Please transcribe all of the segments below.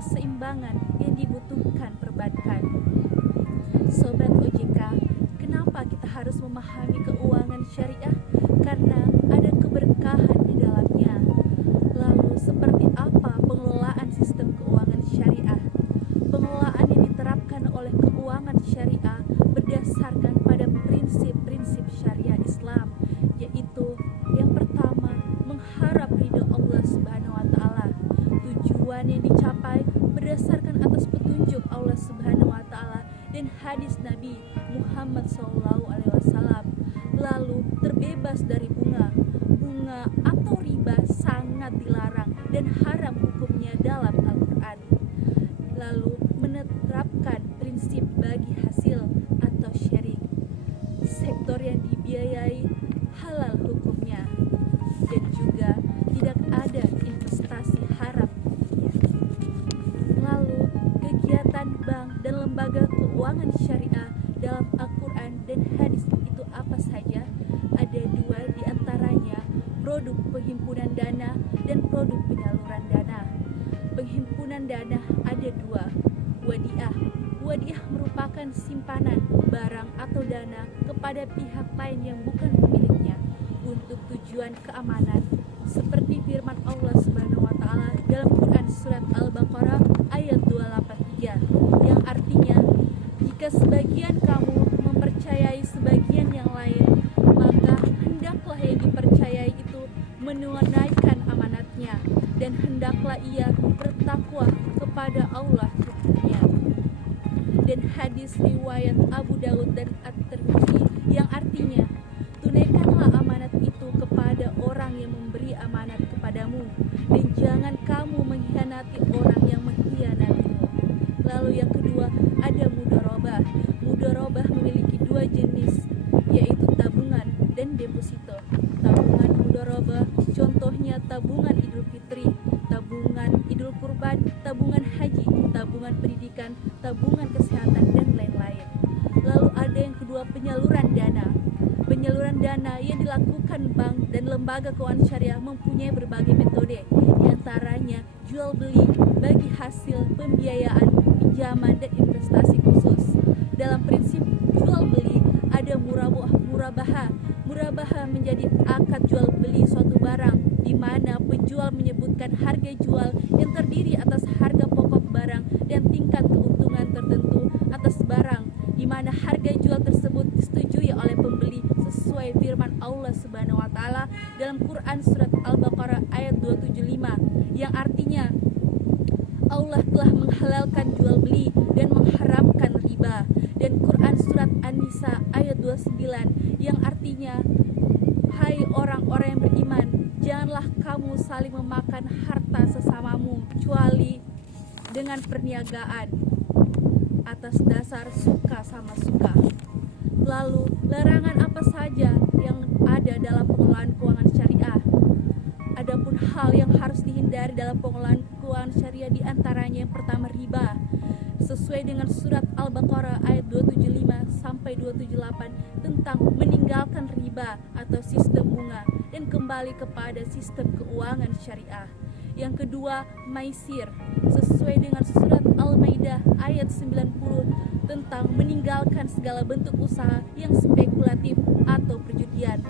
keseimbangan yang dibutuhkan perbankan. Sobat OJK, kenapa kita harus memahami keuangan syariah? Karena ada keberkahan di dalamnya. Lalu seperti apa pengelolaan sistem keuangan syariah? Pengelolaan yang diterapkan oleh keuangan syariah berdasarkan pada prinsip-prinsip syariah Islam, yaitu yang pertama, mengharap ridho Allah Subhanahu wa taala. Tujuan yang dicapai berdasarkan atas petunjuk Allah Subhanahu wa taala dan hadis Nabi Muhammad SAW. Lalu terbebas dari bunga atau riba sangat dilarang dan haram hukumnya dalam Al-Quran. Lalu menerapkan prinsip bagi hasil atau sharing. Sektor yang dibiayai halal hukumnya, dan juga tidak ada investasi haram. Lalu kegiatan bank dan lembaga keuangan syariah dalam Al-Quran dan hadis itu apa saja? Ada dua diantaranya, produk penghimpunan dana dan produk penyaluran dana. Penghimpunan dana ada dua, wadiah. Wadiah merupakan simpanan barang atau dana kepada pihak lain yang bukan pemiliknya untuk tujuan keamanan, seperti firman Allah Subhanahu wa taala dalam Quran surat Al-Baqarah ayat 283 yang artinya, jika sebagian kamu mempercayai sebagian yang lain, maka hendaklah yang dipercayai itu menunaikan amanatnya, dan hendaklah ia bertakwa kepada Allah Tuhannya. Dan hadis riwayat Abu Daud dan At-Tirmidzi yang artinya, tunaikanlah amanat itu kepada orang yang memberi amanat kepadamu, dan jangan kamu mengkhianati orang yang mengkhianatimu. Lalu yang kedua ada mudharabah. Mudharabah memiliki dua jenis, yaitu tabungan dan deposito. Tabungan mudharabah contohnya tabungan Idul Fitri, tabungan Idul Kurban, tabungan haji, tabungan pendidikan, tabungan kesehatan, dan lain-lain. Lalu ada yang kedua, penyaluran dana. Penyaluran dana yang dilakukan bank dan lembaga keuangan syariah mempunyai berbagai metode, diantaranya jual beli, bagi hasil, pembiayaan, pinjaman, dan investasi khusus. Dalam prinsip jual beli ada murabaha. Murabaha menjadi akad jual beli suatu barang, di mana penjual menyebutkan harga jual yang terdiri atas harga pokok barang dan tingkat keuntungan tertentu atas barang, di mana harga jual tersebut disetujui oleh pembeli sesuai firman Allah Subhanahu wa taala dalam Quran surat Al-Baqarah ayat 275 yang artinya, Allah telah menghalalkan jual beli dan mengharamkan riba, dan Quran surat An-Nisa ayat 29 yang artinya, hai orang-orang yang beriman, janganlah kamu saling memakan harta sesamamu kecuali dengan perniagaan atas dasar suka sama suka. Lalu larangan apa saja yang ada dalam pengelolaan keuangan syariah? Adapun hal yang harus dihindari dalam pengelolaan keuangan syariah diantaranya yang pertama riba, sesuai dengan surat Al-Baqarah ayat 275 sampai 278 tentang meninggalkan riba atau sistem bunga dan kembali kepada sistem keuangan syariah. Yang kedua, maisir, sesuai dengan surat Al-Maidah ayat 90 tentang meninggalkan segala bentuk usaha yang spekulatif atau perjudian.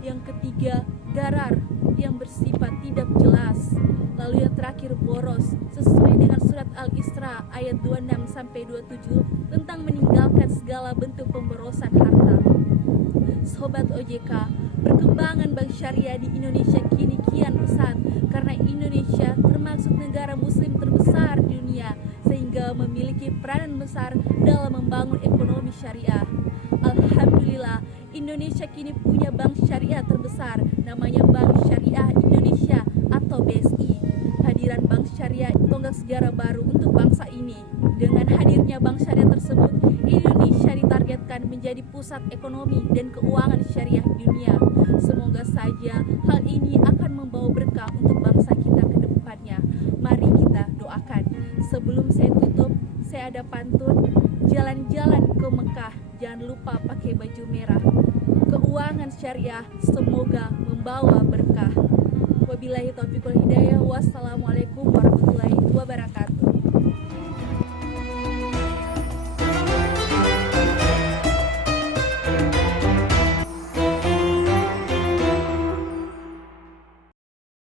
Yang ketiga, garar yang bersifat tidak jelas. Lalu yang terakhir, boros, sesuai dengan surat Al-Isra ayat 26 sampai 27 tentang meninggalkan segala bentuk pemborosan harta. Sobat OJK, perkembangan bank syariah di Indonesia kini kian pesat karena Indonesia termasuk negara muslim terbesar di dunia, sehingga memiliki peranan besar dalam membangun ekonomi syariah. Alhamdulillah, Indonesia kini punya bank syariah terbesar, namanya Bank Syariah Indonesia atau BSI. Kehadiran bank syariah tonggak sejarah baru untuk bangsa ini. Dengan hadirnya bank syariah tersebut, Indonesia ditargetkan menjadi pusat ekonomi dan keuangan syariah di dunia. Semoga saja hal ini akan membawa berkah untuk bangsa kita ke depannya. Mari kita doakan. Sebelum saya tutup, saya ada pantun. Jalan-jalan ke Mekah, jangan lupa pakai baju merah. Keuangan syariah semoga membawa berkah. Wabillahi taufiq wal hidayah. Wassalamualaikum